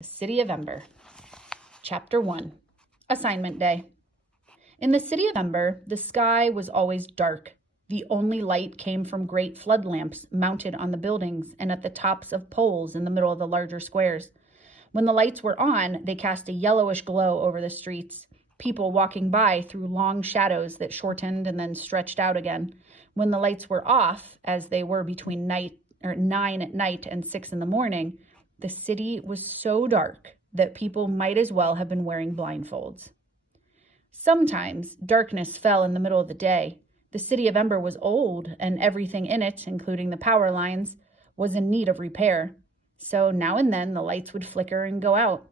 The City of Ember. Chapter 1. Assignment Day. In the City of Ember, the sky was always dark. The only light came from great flood lamps mounted on the buildings and at the tops of poles in the middle of the larger squares. When the lights were on, they cast a yellowish glow over the streets. People walking by threw long shadows that shortened and then stretched out again. When the lights were off, as they were between 9 at night and 6 in the morning, the city was so dark that people might as well have been wearing blindfolds. Sometimes darkness fell in the middle of the day. The City of Ember was old, and everything in it, including the power lines, was in need of repair. So now and then the lights would flicker and go out.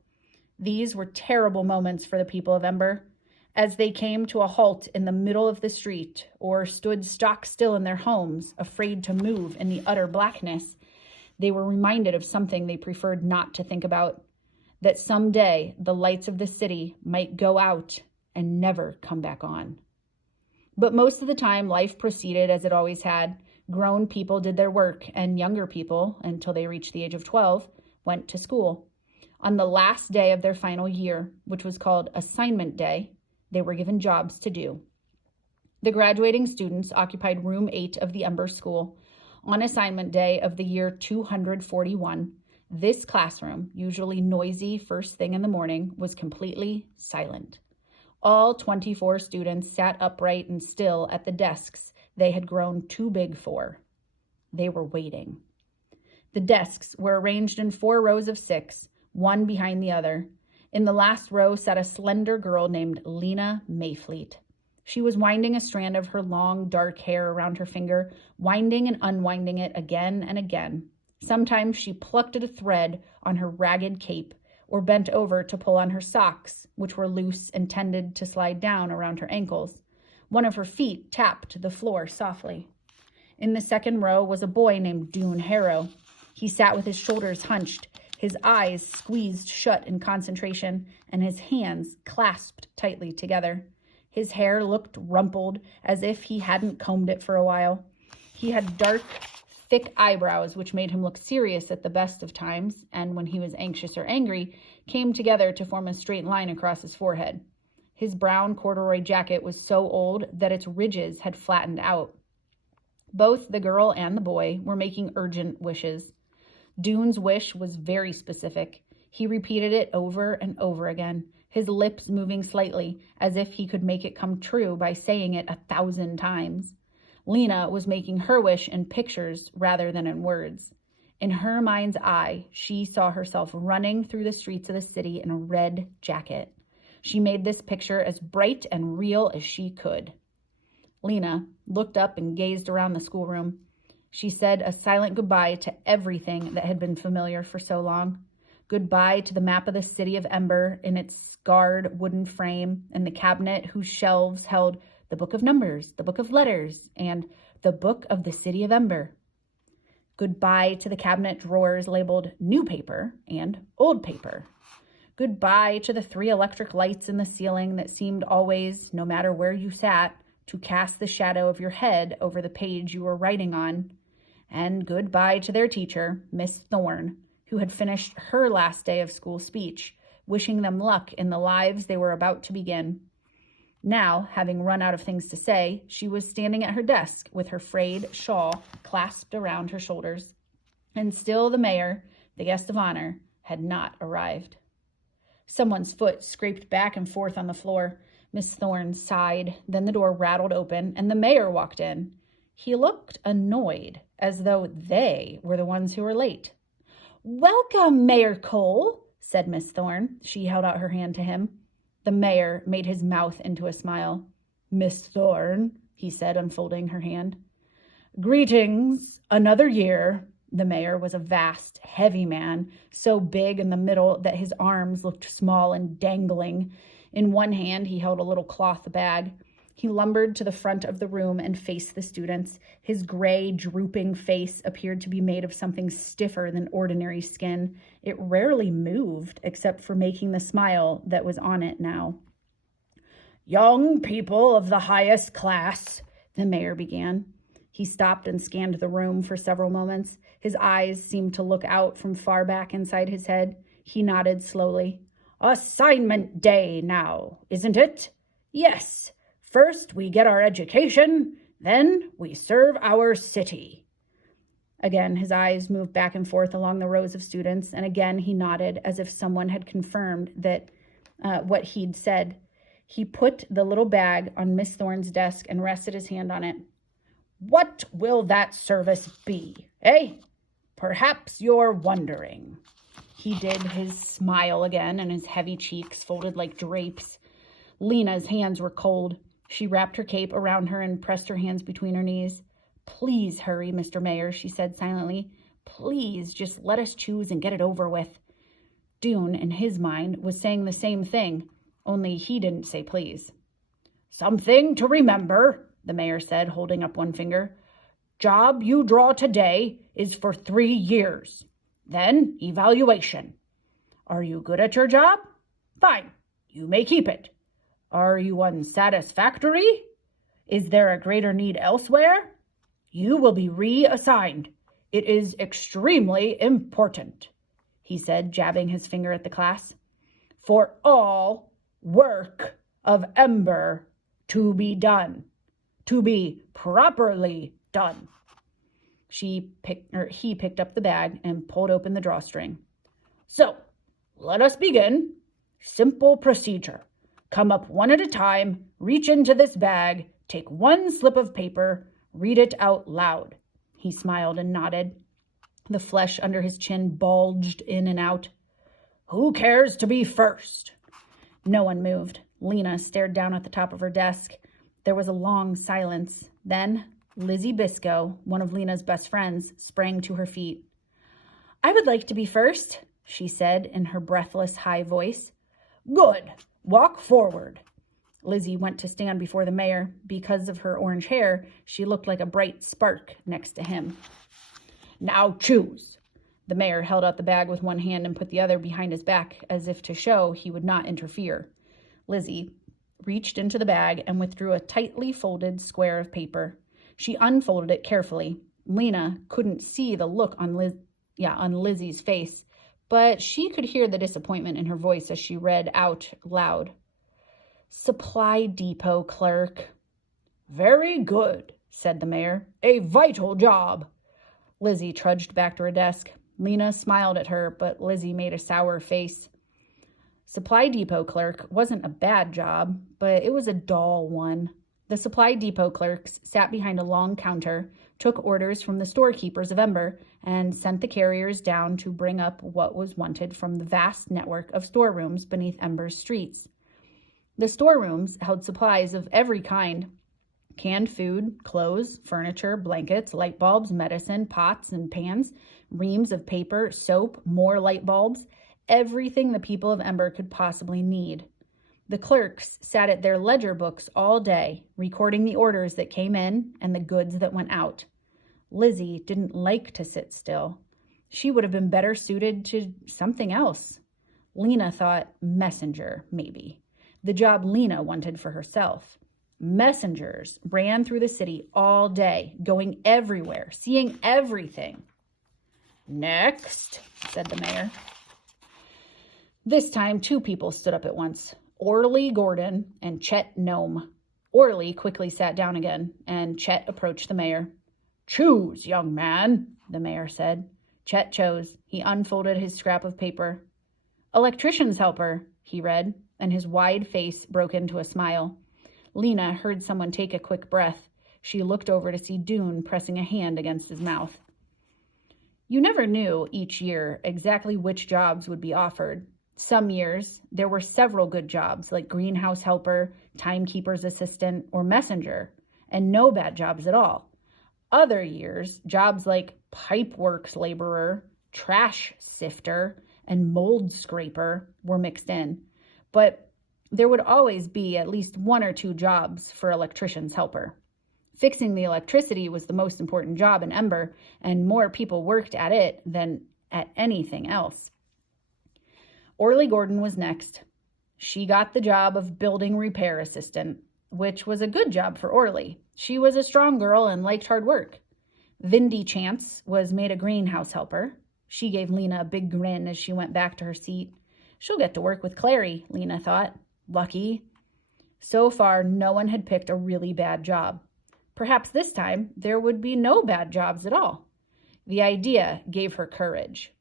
These were terrible moments for the people of Ember. As they came to a halt in the middle of the street or stood stock still in their homes, afraid to move in the utter blackness, they were reminded of something they preferred not to think about, that someday the lights of the city might go out and never come back on. But most of the time, life proceeded as it always had. Grown people did their work, and younger people, until they reached the age of 12, went to school. On the last day of their final year, which was called Assignment Day, they were given jobs to do. The graduating students occupied room 8 of the Ember School. On assignment day of the year 241, this classroom, usually noisy first thing in the morning, was completely silent. All 24 students sat upright and still at the desks they had grown too big for. They were waiting. The desks were arranged in 4 rows of 6, one behind the other. In the last row sat a slender girl named Lena Mayfleet. She was winding a strand of her long, dark hair around her finger, winding and unwinding it again and again. Sometimes she plucked at a thread on her ragged cape or bent over to pull on her socks, which were loose and tended to slide down around her ankles. One of her feet tapped the floor softly. In the second row was a boy named Dune Harrow. He sat with his shoulders hunched, his eyes squeezed shut in concentration, and his hands clasped tightly together. His hair looked rumpled, as if he hadn't combed it for a while. He had dark, thick eyebrows, which made him look serious at the best of times, and when he was anxious or angry, came together to form a straight line across his forehead. His brown corduroy jacket was so old that its ridges had flattened out. Both the girl and the boy were making urgent wishes. Dune's wish was very specific. He repeated it over and over again, his lips moving slightly, as if he could make it come true by saying it 1,000 times. Lena was making her wish in pictures rather than in words. In her mind's eye, she saw herself running through the streets of the city in a red jacket. She made this picture as bright and real as she could. Lena looked up and gazed around the schoolroom. She said a silent goodbye to everything that had been familiar for so long. Goodbye to the map of the City of Ember in its scarred wooden frame and the cabinet whose shelves held the Book of Numbers, the Book of Letters, and the Book of the City of Ember. Goodbye to the cabinet drawers labeled New Paper and Old Paper. Goodbye to the 3 electric lights in the ceiling that seemed always, no matter where you sat, to cast the shadow of your head over the page you were writing on. And goodbye to their teacher, Miss Thorne, who had finished her last day of school speech, wishing them luck in the lives they were about to begin. Now, having run out of things to say, she was standing at her desk with her frayed shawl clasped around her shoulders. And still the mayor, the guest of honor, had not arrived. Someone's foot scraped back and forth on the floor. Miss Thorne sighed, then the door rattled open, and the mayor walked in. He looked annoyed, as though they were the ones who were late. "Welcome, Mayor Cole," said Miss Thorne. She held out her hand to him. The mayor made his mouth into a smile. "Miss Thorne," he said, unfolding her hand. "Greetings, another year." The mayor was a vast, heavy man, so big in the middle that his arms looked small and dangling. In one hand, he held a little cloth bag. He lumbered to the front of the room and faced the students. His gray, drooping face appeared to be made of something stiffer than ordinary skin. It rarely moved, except for making the smile that was on it now. "Young people of the highest class," the mayor began. He stopped and scanned the room for several moments. His eyes seemed to look out from far back inside his head. He nodded slowly. Assignment day now, isn't it? Yes. First we get our education, then we serve our city. Again, his eyes moved back and forth along the rows of students, and again he nodded as if someone had confirmed that what he'd said. He put the little bag on Miss Thorne's desk and rested his hand on it. What will that service be, eh? Perhaps you're wondering. He did his smile again, and his heavy cheeks folded like drapes. Lena's hands were cold. She wrapped her cape around her and pressed her hands between her knees. Please hurry, Mr. Mayor, she said silently. Please, just let us choose and get it over with. Dune, in his mind, was saying the same thing, only he didn't say please. Something to remember, the mayor said, holding up one finger. Job you draw today is for 3 years. Then evaluation. Are you good at your job? Fine, you may keep it. Are you unsatisfactory? Is there a greater need elsewhere? You will be reassigned. It is extremely important, he said, jabbing his finger at the class. For all work of Ember to be done, to be properly done. He picked up the bag and pulled open the drawstring. So, let us begin. Simple procedure. Come up one at a time, reach into this bag, take one slip of paper, read it out loud. He smiled and nodded. The flesh under his chin bulged in and out. Who cares to be first? No one moved. Lena stared down at the top of her desk. There was a long silence. Then Lizzie Biscoe, one of Lena's best friends, sprang to her feet. I would like to be first, she said in her breathless, high voice. Good. Walk forward. Lizzie went to stand before the mayor. Because of her orange hair, she looked like a bright spark next to him. Now choose. The mayor held out the bag with one hand and put the other behind his back as if to show he would not interfere. Lizzie reached into the bag and withdrew a tightly folded square of paper. She unfolded it carefully. Lena couldn't see the look on Lizzie's face, but she could hear the disappointment in her voice as she read out loud. Supply depot clerk. Very good, said the mayor. A vital job. Lizzie trudged back to her desk. Lena smiled at her, but Lizzie made a sour face. Supply depot clerk wasn't a bad job, but it was a dull one. The supply depot clerks sat behind a long counter, took orders from the storekeepers of Ember, and sent the carriers down to bring up what was wanted from the vast network of storerooms beneath Ember's streets. The storerooms held supplies of every kind: canned food, clothes, furniture, blankets, light bulbs, medicine, pots and pans, reams of paper, soap, more light bulbs, everything the people of Ember could possibly need. The clerks sat at their ledger books all day, recording the orders that came in and the goods that went out. Lizzie didn't like to sit still. She would have been better suited to something else. Lena thought messenger, maybe. The job Lena wanted for herself. Messengers ran through the city all day, going everywhere, seeing everything. Next, said the mayor. This time, 2 people stood up at once. Orly Gordon and Chet Nome. Orly quickly sat down again, and Chet approached the mayor. Choose, young man, the mayor said. Chet chose. He unfolded his scrap of paper. Electrician's helper, he read, and his wide face broke into a smile. Lena heard someone take a quick breath. She looked over to see Dune pressing a hand against his mouth. You never knew each year exactly which jobs would be offered. Some years, there were several good jobs like greenhouse helper, timekeeper's assistant, or messenger, and no bad jobs at all. Other years, jobs like pipeworks laborer, trash sifter, and mold scraper were mixed in. But there would always be at least 1 or 2 jobs for electrician's helper. Fixing the electricity was the most important job in Ember, and more people worked at it than at anything else. Orly Gordon was next. She got the job of building repair assistant, which was a good job for Orly. She was a strong girl and liked hard work. Vindy Chance was made a greenhouse helper. She gave Lena a big grin as she went back to her seat. She'll get to work with Clary, Lena thought. Lucky. So far, no one had picked a really bad job. Perhaps this time there would be no bad jobs at all. The idea gave her courage.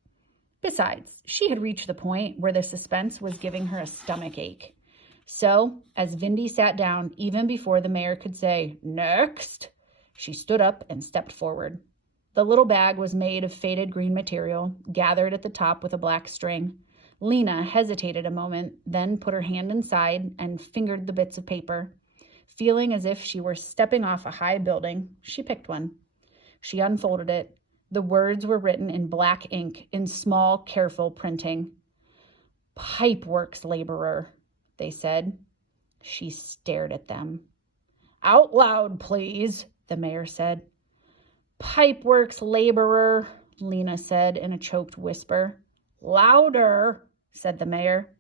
Besides, she had reached the point where the suspense was giving her a stomach ache. So, as Vindy sat down, even before the mayor could say, "Next," she stood up and stepped forward. The little bag was made of faded green material, gathered at the top with a black string. Lena hesitated a moment, then put her hand inside and fingered the bits of paper. Feeling as if she were stepping off a high building, she picked one. She unfolded it. The words were written in black ink in small, careful printing. "Pipeworks laborer," they said. She stared at them. "Out loud, please," the mayor said. "Pipeworks laborer," Lena said in a choked whisper. "Louder," said the mayor.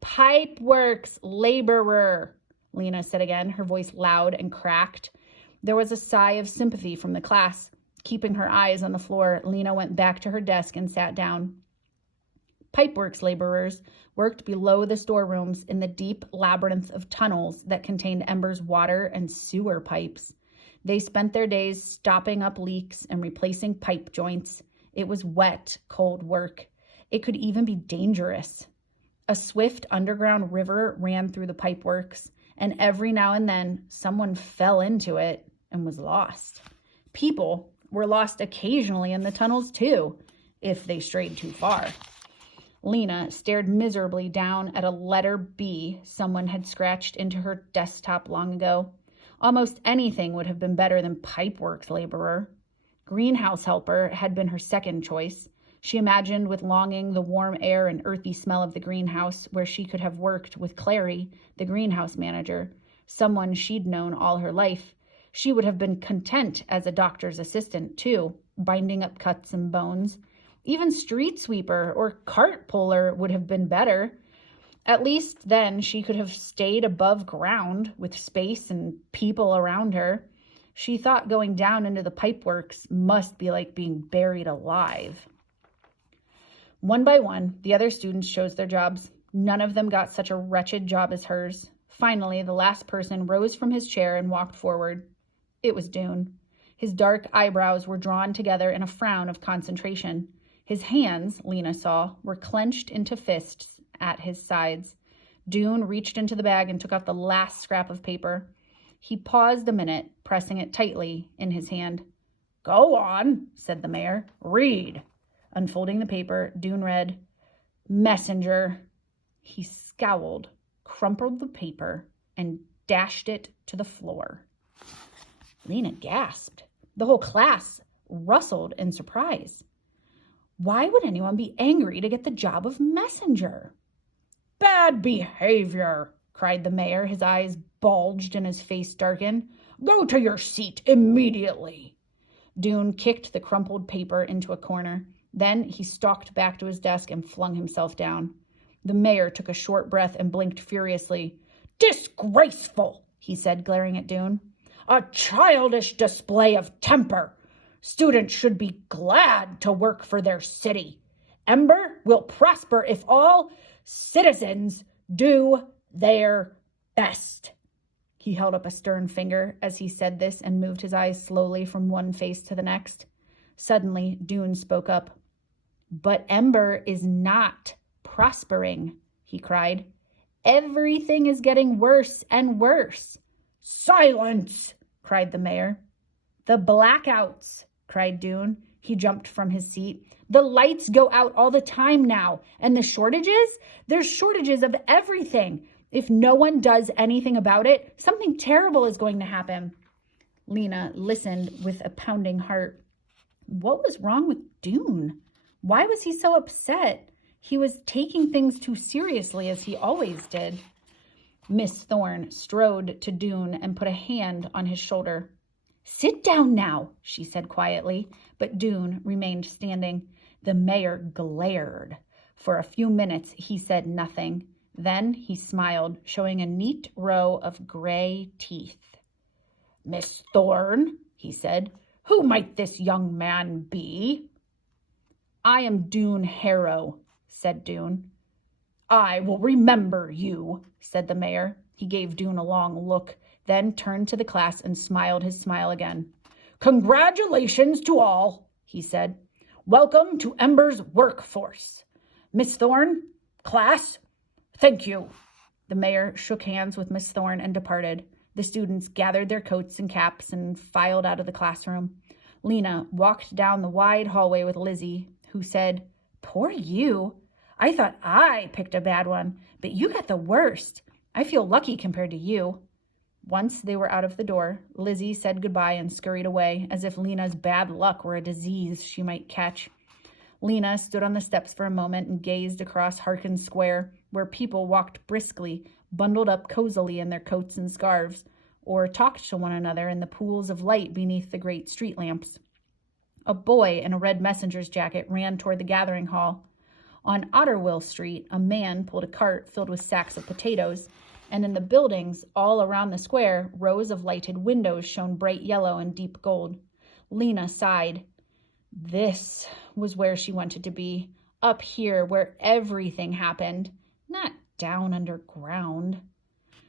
"Pipeworks laborer," Lena said again, her voice loud and cracked. There was a sigh of sympathy from the class. Keeping her eyes on the floor, Lena went back to her desk and sat down. Pipeworks laborers worked below the storerooms in the deep labyrinth of tunnels that contained Ember's water and sewer pipes. They spent their days stopping up leaks and replacing pipe joints. It was wet, cold work. It could even be dangerous. A swift underground river ran through the pipeworks, and every now and then someone fell into it and was lost. People were lost occasionally in the tunnels too, if they strayed too far. Lena stared miserably down at a letter B someone had scratched into her desktop long ago. Almost anything would have been better than pipeworks laborer. Greenhouse helper had been her second choice. She imagined with longing the warm air and earthy smell of the greenhouse where she could have worked with Clary, the greenhouse manager, someone she'd known all her life. She would have been content as a doctor's assistant, too, binding up cuts and bones. Even street sweeper or cart puller would have been better. At least then she could have stayed above ground with space and people around her. She thought going down into the pipeworks must be like being buried alive. One by one, the other students chose their jobs. None of them got such a wretched job as hers. Finally, the last person rose from his chair and walked forward. It was Dune. His dark eyebrows were drawn together in a frown of concentration. His hands, Lena saw, were clenched into fists at his sides. Dune reached into the bag and took out the last scrap of paper. He paused a minute, pressing it tightly in his hand. "Go on," said the mayor. "Read." Unfolding the paper, Dune read, "Messenger." He scowled, crumpled the paper, and dashed it to the floor. Lena gasped. The whole class rustled in surprise. Why would anyone be angry to get the job of messenger? "Bad behavior," cried the mayor. His eyes bulged and his face darkened. "Go to your seat immediately." Dune kicked the crumpled paper into a corner. Then he stalked back to his desk and flung himself down. The mayor took a short breath and blinked furiously. "Disgraceful," he said, glaring at Dune. "A childish display of temper. Students should be glad to work for their city. Ember will prosper if all citizens do their best." He held up a stern finger as he said this and moved his eyes slowly from one face to the next. Suddenly, Dune spoke up. "But Ember is not prospering," he cried. "Everything is getting worse and worse." "Silence!" cried the mayor. "The blackouts!" cried Dune. He jumped from his seat. "The lights go out all the time now. And the shortages? There's shortages of everything. If no one does anything about it, something terrible is going to happen." Lena listened with a pounding heart. What was wrong with Dune? Why was he so upset? He was taking things too seriously, as he always did. Miss Thorne strode to Dune and put a hand on his shoulder. "Sit down now," she said quietly, but Dune remained standing. The mayor glared. For a few minutes, he said nothing. Then he smiled, showing a neat row of gray teeth. "Miss Thorne," he said, "who might this young man be?" I am Dune Harrow, said Dune. I will remember you, said the mayor. He gave Dune a long look, then turned to the class and smiled his smile again. Congratulations to all, he said. Welcome to Ember's workforce. Miss Thorne, class, thank you. The mayor shook hands with Miss Thorne and departed. The students gathered their coats and caps and filed out of the classroom. Lena walked down the wide hallway with Lizzie, who said, Poor you. I thought I picked a bad one, but you got the worst. I feel lucky compared to you. Once they were out of the door, Lizzie said goodbye and scurried away, as if Lena's bad luck were a disease she might catch. Lena stood on the steps for a moment and gazed across Harkin Square, where people walked briskly, bundled up cozily in their coats and scarves, or talked to one another in the pools of light beneath the great street lamps. A boy in a red messenger's jacket ran toward the gathering hall. On Otterwill Street, a man pulled a cart filled with sacks of potatoes, and in the buildings all around the square, rows of lighted windows shone bright yellow and deep gold. Lena sighed. This was where she wanted to be, up here where everything happened, not down underground.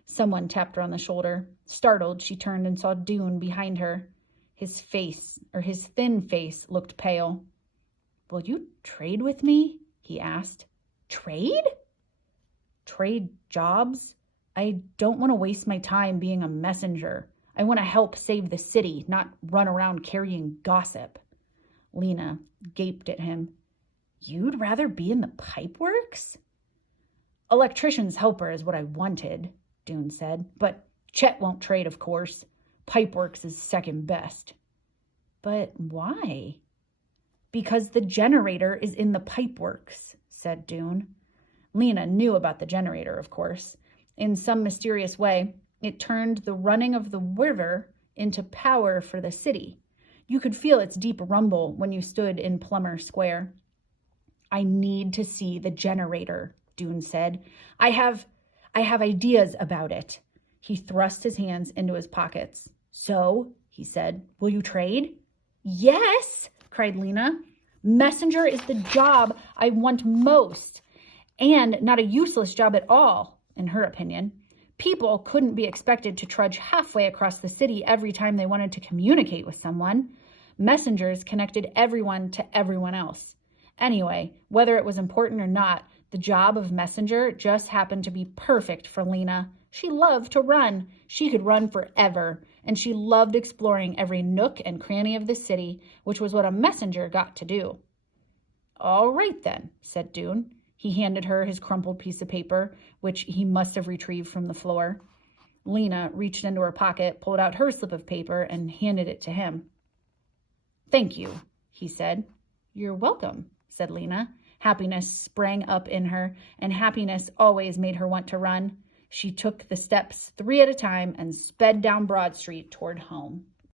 Someone tapped her on the shoulder. Startled, she turned and saw Dune behind her. His thin face looked pale. Will you trade with me? He asked. Trade? Trade jobs? I don't want to waste my time being a messenger. I want to help save the city, not run around carrying gossip. Lena gaped at him. You'd rather be in the pipeworks? Electrician's helper is what I wanted, Dune said. But Chet won't trade, of course. Pipeworks is second best. But why? Because the generator is in the pipeworks, said Dune. Lena knew about the generator, of course. In some mysterious way, it turned the running of the river into power for the city. You could feel its deep rumble when you stood in Plummer Square. I need to see the generator, Dune said. I have ideas about it. He thrust his hands into his pockets. So, he said, will you trade? Yes, cried Lena. Messenger is the job I want most, and not a useless job at all, in her opinion. People couldn't be expected to trudge halfway across the city every time they wanted to communicate with someone. Messengers connected everyone to everyone else. Anyway, whether it was important or not, the job of messenger just happened to be perfect for Lena. She loved to run. She could run forever, and she loved exploring every nook and cranny of the city, which was what a messenger got to do. All right, then, said Dune. He handed her his crumpled piece of paper, which he must have retrieved from the floor. Lena reached into her pocket, pulled out her slip of paper, and handed it to him. Thank you, he said. You're welcome, said Lena. Happiness sprang up in her, and happiness always made her want to run. She took the steps 3 at a time and sped down Broad Street toward home.